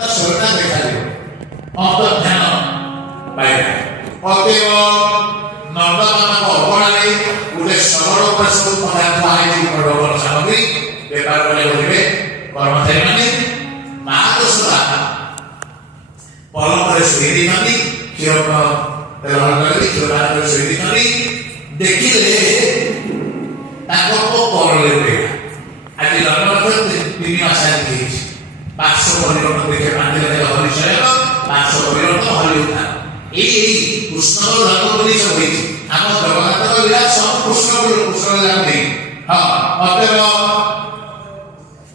ସରକାର ଦେଖାଯିବ ଅନ୍ତର୍ଧ୍ୟାନ ପାଇବେ। ଅତଏବ ନନ୍ଦମାନଙ୍କ ଅଗଣାରେ ଗୋଟେ ଶଗଡ଼ ଉପରେ ସବୁ ପଦାର୍ଥ ଆଣିଛି ପ୍ରଲୋଭନ ସାମଗ୍ରୀ ବେପାର କଲେ କରିବେ କର୍ମଚାରୀମାନେ। ମା ଯଶୋଦା ପଲଙ୍କରେ ଶୋଇ ଦେଇଛନ୍ତି, କ୍ଷୀର ତେଲ କରି କ୍ଷୀର ଶୋଇ ଦେଇଛନ୍ତି। ଦେଖିଲେ ତାଙ୍କ କରରେ ଉଠେଇଲା। ଆଜି ଜନ୍ମ 3 ମାସ ଆଜି ହେଇଛି। 500 ପରିବର୍ତ୍ତନ ଦେଖେ ପାଣ୍ଡିର ହରିଶୟନ 500 ପରିବର୍ତ୍ତନ ହରି ଉତ୍ଥାନ। ଏଇ କୃଷ୍ଣର ଜନ୍ମ ବୋଲି ସବୁ ହେଇଛି। ଆମ ଜଗନ୍ନାଥଙ୍କ ଲୀଳା ସବୁ କୃଷ୍ଣ ଲୀଳା ନେଇ। ହଁ ଅତଏବ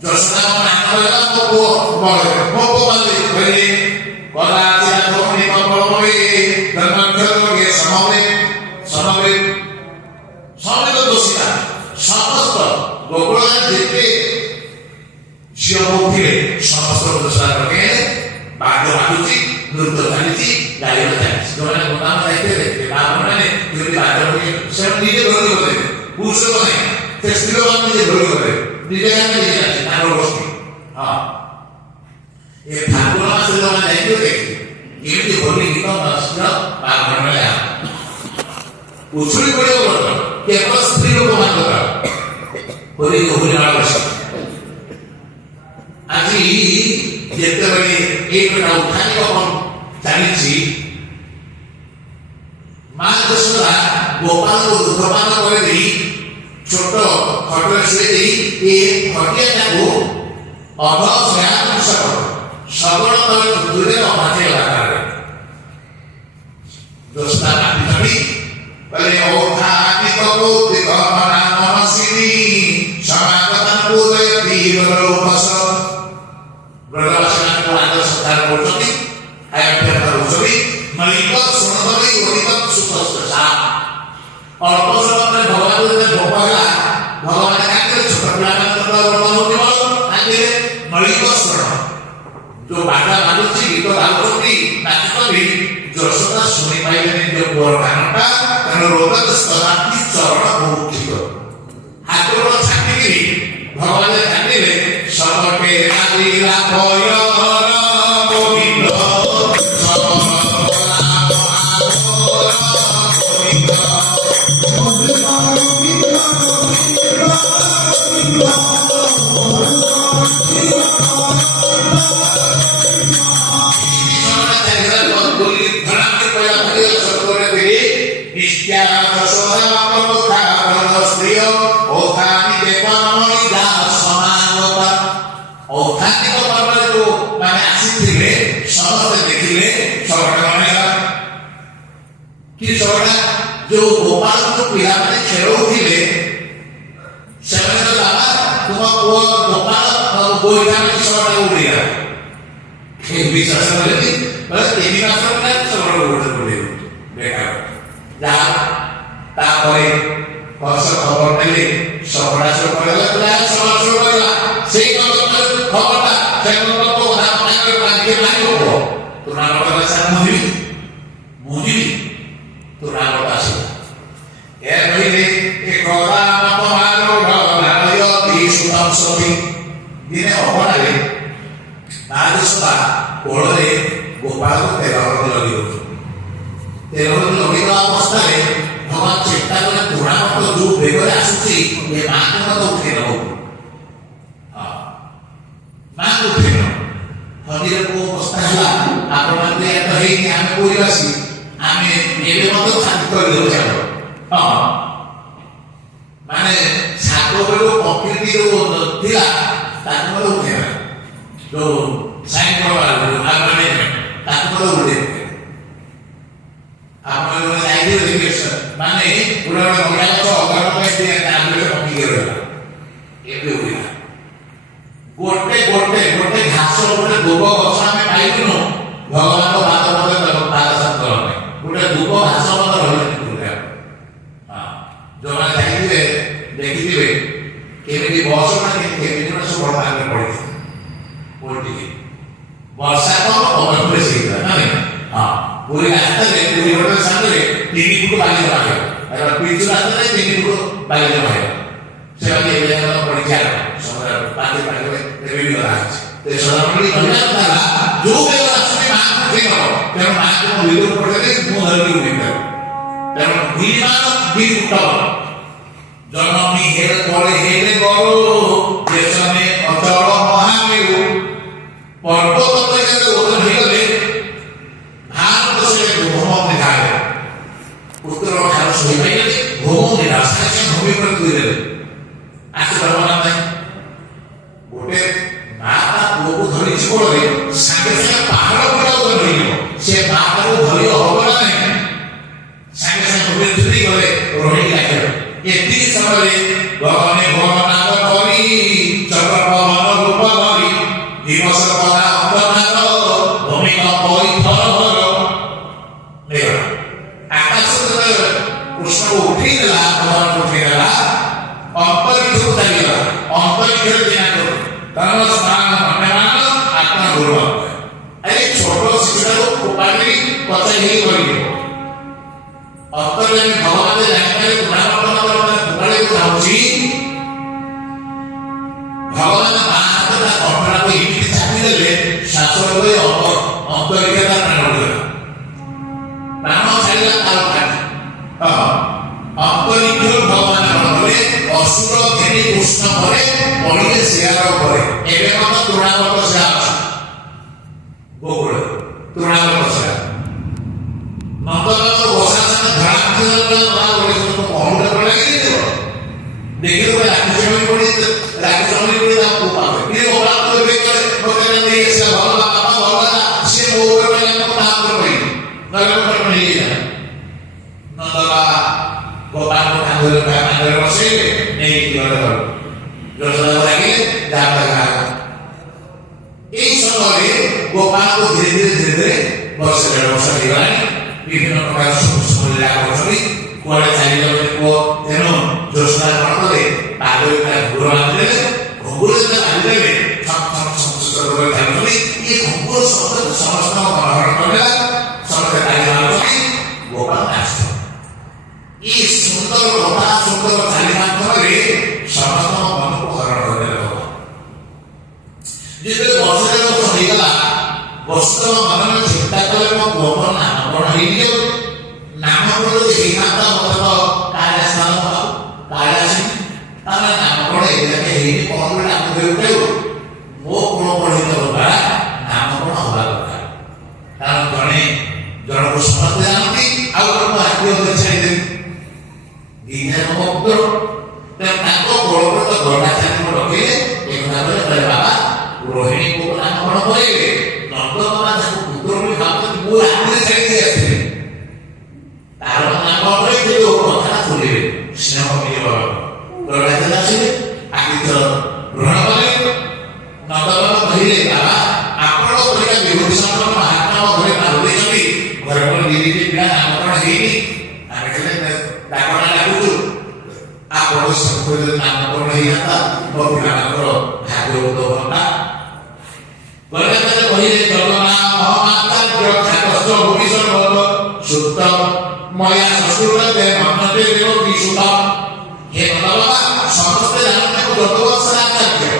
ଯଶୋଦା ନାମ କହିଲା ମୋ ପୁଅ ମାନେ କହିଲେ କଦାଚିତ ଧୋନି କପଳମରେ ଧର୍ମାକ୍ଷରେ ସମବେ ସମବେତ ଦୋଷିତା ସମସ୍ତ ଗୋକୁଳରେ ଯେତେ ଝିଅ ବୋଉଥିଲେ ସମସ୍ତ ଦୋଷା ରଖେ। ବାଘ ବାଜୁଛି, ନୃତ୍ୟ ଚାଲିଛି, ଗାଇବ ଚାଲିଛି। ଯୋଉମାନେ ଗୋଦାମ ଯାଇଥିଲେ ବାଘମାନେ ଯେମିତି ବାଘ ସେମାନେ ନିଜେ ଧରି ଗଲେ, ପୁରୁଷମାନେ ସେ ସ୍ତ୍ରୀମାନେ ନିଜେ ଧରି ଗଲେ, ନିଜେ ଆମେ ନିଜେ ଯାଉଛି ତାଙ୍କର ବସ୍ତି। ହଁ ଏ ଫାଗୁଣ ମାସରେ ଯୋଉମାନେ ଯାଇଥିଲେ ଦେଖିଲେ ଏମିତି ହୋଲି ଗୀତ ନଷ୍ଟ ବାଘମାନେ ଉଛୁଳି ପଡ଼ିବ ବର୍ଷ କେବଳ ସ୍ତ୍ରୀ ଲୋକମାନଙ୍କର ହୋଲି ନାଳ ବସି। ଆଜି ଯେତେବେଳେ ଏଇ ପ୍ରକାର ଉଠାଣି ଚାଲିଛି, ମା ଯଶୋଦା ଗୋପାଳକୁ ଦୁଗ୍ଧପାନ କରିଦେଇ ଛୋଟ ଖଟରେ ଶୁଏ ଦେଇ ଏ ଖଟିଆଟାକୁ ଅଧ ଶଗଡ଼ ତଳେ ଦୂରରେ ଅଭାଜେଇଲା। ଯଶୋଦା ମାଟି ଧରି କହିଲେ ଓ ଖାକି କୌତିକ ମନସିନୀ ସମାଗତଙ୍କୁ ବସ ବ୍ରଜବାସୀମାନଙ୍କୁ ଆଦର ସତ୍କାର କରୁଛନ୍ତି, ଖାଇବା ରହୁଛନ୍ତି। ମଳିକ ଶୁଣଧରି ଓରିତ ସୁସ୍ପଷ୍ଟ ଅଳ୍ପ ସମୟରେ ଭଗବାନ ଭୋଗ ହେଲା। ଭଗବାନ କାହିଁକି ଛୋଟ ପିଲାମାନଙ୍କର କାହିଁକି ମଳିକ ଶୁଣ ଯୋଉ ବାଜା ବାଜୁଛି ଗୀତ ଗାଉଛନ୍ତି ନାଚୁଛନ୍ତି, ଯଶୋଦା ଶୁଣି ପାଇଲେନି ଯୋଉ ପୁଅର ଗାନଟା। ତେଣୁ ରୋଗ ସ୍ତରାନ୍ତି ଚରଣ ଉଠିତ ହାତର ଛାଟିକିରି ଭଗବାନ କାନ୍ଦିଲେ ସବକେ କାନ୍ଦିଲା ଭୟ ଗୋବିନ୍ଦ ଯୋଉ ଗୋପାଳଙ୍କୁ ପିଲାମାନେ ଖେଳଉଥିଲେ ସେମାନେ ବାବା ତୁମ ପୁଅ ଗୋପାଳ ଗୋଇଠା ଶଗଡ଼ ଉଡ଼ିଲା। ବିଶ୍ୱାସ କଲେନି, 3 ମାସ ଶଗଡ଼ ଉଡ଼େଇବ ବେକାର ଯାହା। ତାପରେ ବର୍ଷ ଖବର ନେଲେ ଶଗଡ଼ା ସବୁ କରିଲା ସେଇ ଖବରଟା ମୁଜିବି ତୁ ରାମ ଆସିଲା। ଏ କହିଲେ ଦିନେ ଅପରାରେ ମା ଯଶୋଦା କୋଳରେ ଗୋପାଳକୁ ତେଲ ଲଗେଇ ଦଉଛନ୍ତି। ତେଲ ଲଗେଇବା ଅବସ୍ଥାରେ ଭଗବାନ ଚେଷ୍ଟା କଲେ ତୁଣା ମତ ଯୋଉ ବେଗରେ ଆସୁଛି ଏ ମାଙ୍କୁ ମତ ଉଠେଇ ନବ। ମାଙ୍କୁ ଉଠେଇ ନବ। ହଜିରେ କୋଉ ଅବସ୍ଥା ହେଲା ଆପଣମାନେ ହେଇନି ଆମେ କୋଇବାସୀ ଆମେ ଏବେ ମଧ୍ୟ ଶାନ୍ତି କରିଦେଉଛୁ। ହଁ ମାନେ ଶାଗ ବେଳୁ ପ୍ରକୃତି ଯୋଉ ଥିଲା ତାକୁ ମଧ୍ୟ ଉଠେଇବା, ଯୋଉ ସାଇନ୍ ମାନେ ତାକୁ ମଧ୍ୟ ଉଠେଇ ଆପଣ ଯାଇଥିଲେ ମାନେ ଗୋଟେ ନଡ଼ିଆ ଗଛ ଅଗାଡ଼ ପକେଇକି ରହିଲା। ଏବେ ଉଠିଲା ଗୋଟେ ଘାସ ଗୋଟେ ଦୁବ ଗଛ ଆମେ ପାଇଲୁନୁ ଭଗବାନଙ୍କ ପାଦ ଗୋଟେ ଦୁବ ଘାସ ମଧ୍ୟ ରହିଲେ। ଯୋଉମାନେ ଯାଇଥିବେ ଦେଖିଥିବେ କେମିତି ବସ କେମିତି ସବୁ ବଡ଼ ଆଗରେ ପଡ଼ିଛି। ବର୍ଷା କମ ପବନ ବେଶୀ ହେଇଥିଲା ନା ହଁ ପୁରୀ ରାସ୍ତାରେ ପୁରୀ ଗୋଟେ ସାଙ୍ଗରେ 3 ଫୁଟ ବାଲି ଜମା ପିଚୁ ରାସ୍ତାରେ 3 ଫୁଟ ବାଲି ଜମା ସେମାନେ ଏବେ ପଡ଼ିଛି ସମୟ ପାଖେ ଏବେ ବି ଗଲା। ସଦାମଣ୍ଡଳୀ କହିଲା ଭିତରୁ ପଡ଼ିଲେ ମୁଁ ଧରିକି ଉଠେଇବି ତେଣୁ ବିମାନ ବିକୁଟ ଜନମୀ ହେଲେ ପଡ଼େ ହେଲେ ଗରୁ ଦେଶମେ ଅଚଳ ମହାମେରୁ ପର୍ବତ ତଳେ ଓଜନ ହେଇଗଲେ ଭାରତ ସେ ଭୂମ ଦେଖାଗଲେ ପୁତ୍ର ଠାରୁ ଶୋଇପାଇଲେ ଭୂମ ନିରାଶ ଭୂମି ଉପରେ ତୁଇଦେଲେ ଆଖି ଧର୍ମନା ନାହିଁ ଗୋଟେ ମା ତା ପୁଅକୁ ଧରିଛି କୋଳରେ ସାଙ୍ଗେ ସାଙ୍ଗେ ପାହାଡ଼ ପୁରାକୁ ଧରିଯିବ ସେ ମା ତାକୁ ଧରି ହବ ନା ନାହିଁ ସାଙ୍ଗେ ସାଙ୍ଗେ ଭୂମିରେ ଝୁରି ଗଲେ ରୋହିଣୀ ଲାଗିବ ଏତିକି ସମୟରେ ଗଗନେ ଭଗନାଥ କରି ଚକ୍ର ପବନ ରୂପ ଧରି ଦିବସ କଲା ଅନ୍ତନାଥ ଭୂମିକମ୍ପ ହୋଇ ଥର ଥର ଆକାଶ କୃଷ୍ଣକୁ ଉଠେଇଦେଲା ଭଗବାନକୁ ଉଠେଇଦେଲା ଅନ୍ତରିକ୍ଷକୁ ଚାଲିଗଲା ଅନ୍ତରିକ୍ଷରେ ଚିହ୍ନା କରୁ କାରଣ ସ୍ନାନ ଅନ୍ୟମାନ ଆତ୍ମା ଗୁରୁ ଆରେ ଛୋଟ ଶିଶୁଟାକୁ ଫୋପାଡ଼ି ପଚାଇ ହେଇ କରିଯିବ ଅନ୍ତର୍ଯାମୀ ଭଗବାନ ଜାଣିପାରେ ଗୁଣାବର୍ତ୍ତନ ଫୋପାଡ଼ିବାକୁ ଚାହୁଁଛି ଭଗବାନ ମା ହାତ ତା କଣ୍ଠଟାକୁ ଏମିତି ଚାପିଦେଲେ ଶ୍ୱାସ ହୋଇ ଅନ୍ତରିକ୍ଷ ତା ପ୍ରାଣ ଉଠିଗଲା ପ୍ରାଣ ଛାଡ଼ିଲା ତାର ପ୍ରାଣ ଅନ୍ତରିକ୍ଷରୁ ଭଗବାନ କଣ କଲେ ଅସୁର ଘେରି କୃଷ୍ଣ ପରେ ପଡ଼ିଲେ ଶିଆର ଉପରେ ଏବେ ମଧ୍ୟ ତୃଣାବର୍ତ ଶିଆ ଅଛି ଗୋକୁଳ ତୃଣାବର୍ତ ଶିଆ ନନ୍ଦନନ୍ଦ ବସା ସାଙ୍ଗେ ପହଁରୁଟା ପଡ଼ି ଲାଗିଯିବ ଦେଖିଲେ ରାକ୍ଷସମୀ ପଡ଼ି ରାକ୍ଷସମୀ ପଡ଼ି ତା ପୁଅ ପାଖରେ କିଏ ଭଲ ବାପା ଭଲ ସିଏ ମୋ ଉପରେ ପଡ଼ିଲା ତା ଉପରେ ପଡ଼ିଲି ନେଇଯାଏ ନନ୍ଦବା ଗୋପାଳଙ୍କୁ କାନ୍ଧରେ ବସେଇଲେ ନେଇକି ଗଲେ ଯଶୋଦା ଲାଗିଲେ ଯାହା ଏଇ ସମୟରେ ଗୋପାଳଙ୍କୁ ଧୀରେ ଧୀରେ ବର୍ଷ ଦେଢ଼ ବର୍ଷ ହେଇଗଲାଣି ବିଭିନ୍ନ ପ୍ରକାର ଲୀଳା କରୁଛନ୍ତି କୁଆଡ଼େ ଚାଲିଗଲେ ପୁଅ ତେଣୁ ଯଶୋଦା କଣ କଲେ ପାଦରେ ଘୁଙ୍ଗୁର ବାନ୍ଧିଦେଲେ ଘୁଙ୍ଗୁର ଯେତେ ବାନ୍ଧିଦେଲେ ଚାଲୁଛନ୍ତି ଇଏ ଘୁଙ୍ଗୁର ସମସ୍ତଙ୍କ ମନୋହରଣ କରିଦେଲା ସମସ୍ତେ ତାଳି ମାରୁଛନ୍ତି ଗୋପାଳ ନାଚ এই সুন্দর কথা সুন্দর চালি মাধ্যমে সমস্ত মনକୁ হରଣ କରିଦେଲେ ଭଗବାନ ଯେତେବେଳେ ବର୍ଷେ ବର୍ଷ ହେଇଗଲା ବସୁଦେବ ମନରେ ଚିନ୍ତା କଲେ ମୋ ପୁଅର ନାମକରଣ ହେଇଯିବ ନାମକରଣ ଯଦି ହେଇଥାନ୍ତା ମୋତେ ତ କାଳିଆ ସ୍ଥାନ କାଳିଆ ତାହେଲେ ନାମକରଣ ଏଇଯାକେ ହେଇନି କଣ ଗୋଟେ ନାମ ଦେଉଥାଉ ମୋ ଗୁଣ ପଢ଼ିତ ଦ୍ୱାରା ନାମକରଣ ହବା ଦରକାର କାରଣ ଜଣକୁ ସମସ୍ତେ ଜାଣନ୍ତି ଆଉ ଜଣକୁ ଆତ୍ମୀୟ ଛାଡ଼ିଦେବି ପୁତ୍ର ତାଙ୍କ କୋଳରେ ତ ଗଣ୍ଡା ଚାଲିବ ରଖିଲେ ଏ କଥା କହିଲେ ବାବା ରୋହିଣୀ ପୁଅକୁ ନାମକରଣ କରିବେ ନନ୍ଦନନ୍ଦା ତାକୁ ପୁତ୍ର ବୋଲି ଭାବୁଛନ୍ତି ମୁଁ ରାତିରେ ଛାଡ଼ିଦେଇ ଆସିଥିଲି ତାର ନାମକରଣ କରି କିନ୍ତୁ କଥାଟା ଖୋଲିବେ ସ୍ନେହ ମିଳିବ ଗଣ୍ଡା ଚାଲି ଆସିଲେ ଆଦିତ୍ୟ ଗ୍ରହଣ କଲେ ନନ୍ଦନନ୍ଦନ କହିଲେ ବାବା ଆପଣ ପରିକା ବିଭୂତି ସମ୍ପନ୍ନ ମହାତ୍ମା ଘରେ ନାମ ଦେଇଛନ୍ତି ଘରେ ପରେ ଦିଦି ପିଲା ନାମକରଣ ହେଇନି ଆମେ କହିଲେ ଡାକଣା ଡାକୁଛୁ ଆପଣ ସବୁବେଳେ ନାମକରଣ ହେଇଯାନ୍ତା ମୋ ପିଲାମାନଙ୍କର ଭାଗ୍ୟବୋଧ ହୁଅନ୍ତା କହିଲେ ଜଗନ୍ନାଥ ମହାମାତାର୍ଯ୍ୟ ଖ୍ୟାତସ୍ଥ ଭୂମିଶ୍ୱର ଭବ ସୁତ ମୟା ଶ୍ୱଶୁର ମନ୍ନତେ ଦେବ କି ସୁତ ହେ ନନ୍ଦବାବା ସମସ୍ତେ ଜାଣନ୍ତି ମୁଁ ଜଗବଂଶର ଆଚାର୍ଯ୍ୟ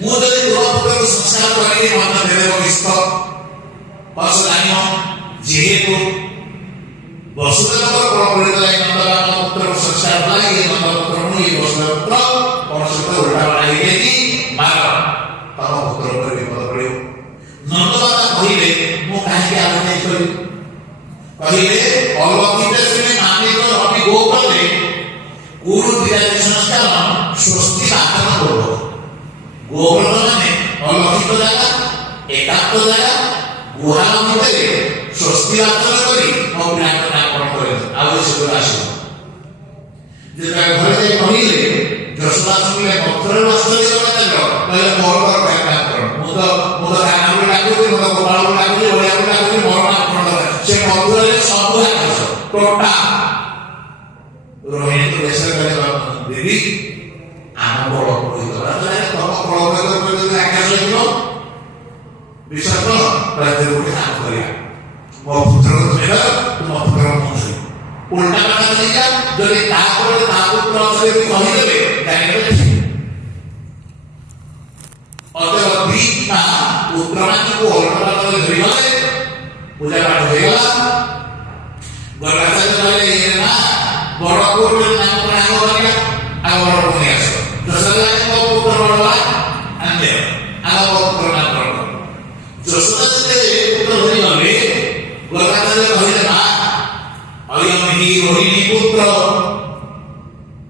ମୁଁ ଯଦି ତୁମ ପୁତ୍ରକୁ ସଂସ୍କାର କରିକି ମନ ଦେବ କିସ୍ତ ବସ ଜାଣିବ ଯେହେତୁ ବସୁଦେବଙ୍କର କଣ କରିଦେଲା ନନ୍ଦବାବା ପୁତ୍ରକୁ ସଂସ୍କାର କଲା ଇଏ ନନ୍ଦପୁତ୍ର ନୁହେଁ ଇଏ ବସୁଦେବ ପୁତ୍ର କଣ ସହିତ ଉଲ୍ଟା ପଡ଼ା ହେଇଯାଇଛି ମାର ତମ ପୁତ୍ର ଉପରେ ବିପଦ ପଡ଼ିବ ନନ୍ଦବାବା କହିଲେ ମୁଁ କାହିଁକି ଆଲୋଚନା କରିବି କହିଲେ ଅଲକ୍ଷିତ ଶ୍ରେଣୀ ମାନିକ ରବି ଗୋପରେ ଗୁରୁ ବିରାଜ ସଂସ୍କାର ସ୍ୱସ୍ତି ବାଚନ করব ଗୋବ୍ରତ ମାନେ ଅଲକ୍ଷିତ ଜାଗା ଏକାନ୍ତ ଜାଗା ଗୁହାଳ ଭିତରେ ସ୍ୱସ୍ତି ବାଚନ କରି ମୋ ପିଲାଙ୍କ ନାମକରଣ କରିଲେ ଆଉ ସେଗୁଡ଼ା ଆସିବ ଯେତେବେଳେ ଘରେ ଯାଇ କହିଲେ ଯଶୋଦା ଶୁଣିଲେ ପତ୍ରରେ ଆଶ୍ଚର୍ଯ୍ୟ କହିଲେ ମୋର ଦରକାର ନାମକରଣ ମୁଁ ତ କାନାକୁ ଡାକୁଛି ମୁଁ ତ ଗୋପାଳକୁ ଡାକୁଛି ଓଡ଼ିଆକୁ ଡାକୁଛି ମୋର ନାମକରଣ ଦରକାର ସେ ମଧୁରରେ ସବୁ ଆକାଶ ଟୋଟା ରୋହିଣୀକୁ ବେଶ କଲେ ଦେବୀ ଆମ ବଳ ତମ ବଳ ଯଦି ଆକାଶ ହେଇଯିବ ବିଶ୍ୱାସ ରାଜ୍ୟରେ ଗୋଟେ କାମ କରିବା ମୋ ପୁତ୍ରକୁ ଧରିବା ତୁ ମୋ ପୁତ୍ର ପହଞ୍ଚିବ ଉଲ୍ଟା କଥା ନେଇଯା ଯଦି ତାପରେ ତା ପୁତ୍ର ଅଛି ଯଦି କହିଦେବେ ଜାଣିଦେବେ ଠିକ ଅତଏବ ଦିଟା ପୁତ୍ରମାନଙ୍କୁ ଅଲଗା ଧରିଗଲେ ପୂଜା ପାଠ ହେଇଗଲା। ଗଲାଚାର୍ଯ୍ୟ କହିଲେ ଇଏ ନା ବଡ ପୁଅ ନାମ ଆଗ କରିବା ଆଗ ବଡ ପୁଅ ନେଇ ଆସ। ଯଶୋଦା ମୋ ପୁତ୍ର ବଡ ହେଲା ଆଣିଲେ ଆଗ ମୋ ପୁତ୍ର ନାମ ବଡ। ଯଶୋଦା ଯେତେବେଳେ ପୁତ୍ର ଧରିଗଲେ ଗଲାଚାର୍ଯ୍ୟ କହିଲେ ମା ଅୟମ ହି ରୋହିଣୀ ପୁତ୍ର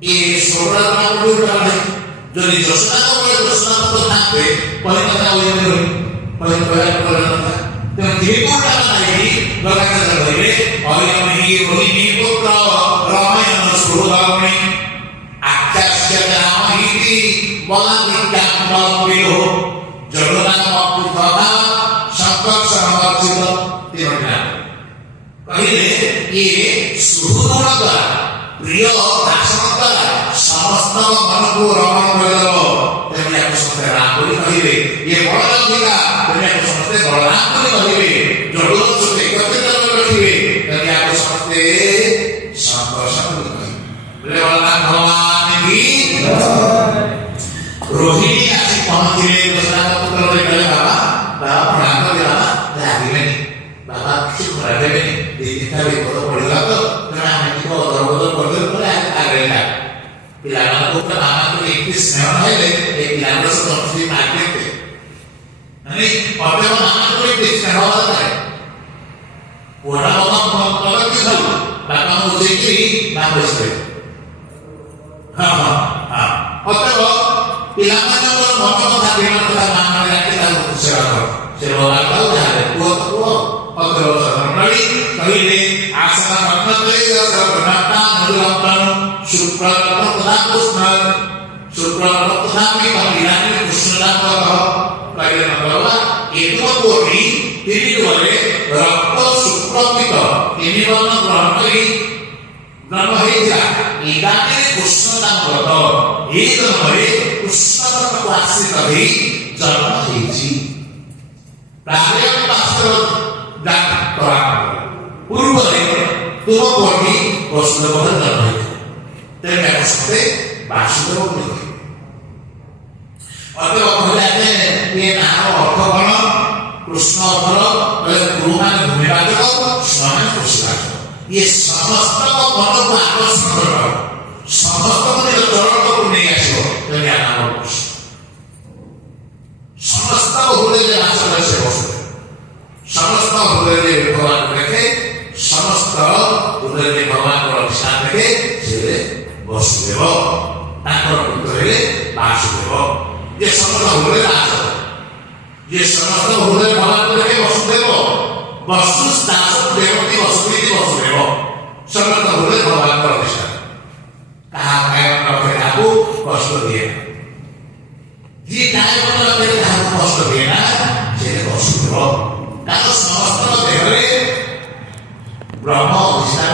ଏ ଷୋଳଟା ନାମ ଯୋଉଟା ନାହିଁ ଯଦି ଯଶୋଦାଙ୍କ ବେଳେ ଯଶୋଦା ପୁତ୍ର ଥାନ୍ତେ କହିନଥା ଅୟମ ରୋହିଣୀ କହିନଥା। ତେଣୁ ଯେହେତୁଟା ନାହିଁ ଗଲାଚାର୍ଯ୍ୟ କହିଲେ ଅୟମ ହି ରୋହିଣୀ ପୁତ୍ର ରମୟନ ସୁହୃଦମଣି ଆଚାର୍ଯ୍ୟ ନାମ ହିତି ବଲାଦିତ୍ୟାମ୍ବିରୋ ଜଗନ୍ନାଥ ପୁତ୍ର ସଂକର୍ଷଣ ବର୍ଜିତ ତିନୋଟି ନାମ କହିଲେ ଇଏ ସୁହୃଦଗୁଣ ଦ୍ୱାରା ପ୍ରିୟ ଦାସନ ଦ୍ୱାରା ସମସ୍ତ ମନକୁ ରମଣ କରିଦେବ। ତେଣୁ ୟାକୁ ସମସ୍ତେ ରାମ ବୋଲି କହିବେ। ଇଏ ବଳରାଧିକା ତେଣୁ ୟାକୁ ସମସ୍ତେ ବଳରାମ ବୋଲି କହିବେ। ଜଗନ୍ନାଥ ଏକତ୍ରିତ କରି ରଖିବେ ତେଣୁ ୟାକୁ ସମସ୍ତେ ସଂକର୍ଷଣ ବୋଲି କହିବେ। ବଳରାମ ଭଗବାନ କି ରୋହିଣୀ ଆସି ପହଞ୍ଚିଲେ ଯଶୋଦାଙ୍କ ପୁତ୍ର କହିଲେ ବାବା ବାବା ପ୍ରଣାମ କରିବେ ବାବା ରାଗିବେନି ବାବା କିଛି ଖରାପ ହେବେନି ଦି ତିନିଟା ବିପଦ ପଡ଼ିଲା ତ ତେଣୁ ଆମେ ଟିକେ ଅଦଳବଦଳ କରିଦେବୁ ପରେ ଆଗେଇଲା। ପିଲାମାନଙ୍କୁ ମାମାଙ୍କୁ ଏମିତି ସ୍ନେହ ହେଲେ ଏ ପିଲାଙ୍କର ସଂସ୍କୃତି ମାର୍କେଟ ମାନେ ପ୍ରତ୍ୟେକ ମାମାଙ୍କୁ ଏମିତି ସ୍ନେହ ଦରକାର। ପୁଅଟା ବାପା ପଦକି ସବୁ ବାପାଙ୍କୁ ବୁଝେଇକିରି ନା ବସିବେ। ପ୍ରତ୍ୟେକ ପିଲାମାନଙ୍କର ମନ କଥା ଦିନ କଥା ମା ମାନେ ରାଖି ତାକୁ ସେବା କର ସେ ଭଗବାନ ତାକୁ ଯାହା ପୁଅ ତ ପୁଅ ଅଗ୍ରହ ସଦନୀ କହିଲେ ଆସନ ମନ୍ନରେ ଜଗନ୍ନାଥ ମଧୁରନ୍ତନ ଶୁକ୍ରରତ୍ନ ତଥା କୃଷ୍ଣ ଶୁକ୍ରରତ୍ନ ତଥା କହିଲାନି କୃଷ୍ଣଦାଙ୍କ କହିଲେ ଭଗବାନ ଏକ କୋଟି ତିନି ବେଳେ ରକ୍ତ ଶୁକ୍ରମିତ ତିନି ବର୍ଣ୍ଣ ଗ୍ରହଣ କରି ଜନ୍ମ ହେଇଥିଲା। ଇଦାନୀରେ କୃଷ୍ଣଦାଙ୍କ ବ୍ରତ ଏଇ ଜନ୍ମରେ କୃଷ୍ଣବ୍ରତକୁ ଆଶ୍ରିତ ହେଇ ଜନ୍ମ ହେଇଛି। ପୂର୍ବରେ ତୁମ କୋଟି ବସୁଦେବ ଜନ୍ମ ହେଇଥିଲା। ତେଣୁ ଏହା ସମସ୍ତେ ବାସୁଦେବ ବୋଲି କହିବେ। ଅତଏବ କହିଲେ ଆମେ ଏ ନାମ ଅର୍ଥ କଣ? କୃଷ୍ଣ ଅର୍ଥର ଗୁରୁମାନେ ଭୂମିବାଚକ କୃଷ୍ଣମାନେ କୃଷିବାଚକ। ଇଏ ସମସ୍ତଙ୍କ ମନକୁ ଆକର୍ଷଣ କରିବ ସମସ୍ତଙ୍କୁ ନିଜ ଚରଣକୁ ନେଇ ଆସିବ। ତେଣୁ ଏହା ନାମ କୃଷ୍ଣ ସମସ୍ତ ହୃଦୟରେ ବାସ କରେ ସେ ବସୁଦେବ। ସମସ୍ତ ହୃଦୟରେ ଭଗବାନଙ୍କୁ ଦେଖେ ସମସ୍ତ ହୃଦୟରେ ଭଗବାନଙ୍କର ଅଧିଷ୍ଠାନ ଦେଖେ ସେ ବସୁଦେବ। ତାଙ୍କର ପୁତ୍ର ହେଲେ ବାସୁଦେବ। ଯେ ସମସ୍ତ ହୃଦୟରେ ବାସ ଯିଏ ସମସ୍ତ ହୃଦୟରେ ଭଗବାନଙ୍କୁ ଦେଖେ ବସୁଦେବ। ବସୁ ଦାସ ଦେବତୀ ବସୁଦେବୀ ବସୁଦେବ ସମସ୍ତ ହୃଦୟରେ ଭଗବାନଙ୍କର ଅଧିଷ୍ଠାନ। କାହା କାହାକୁ କଷ୍ଟ ଦିଏ।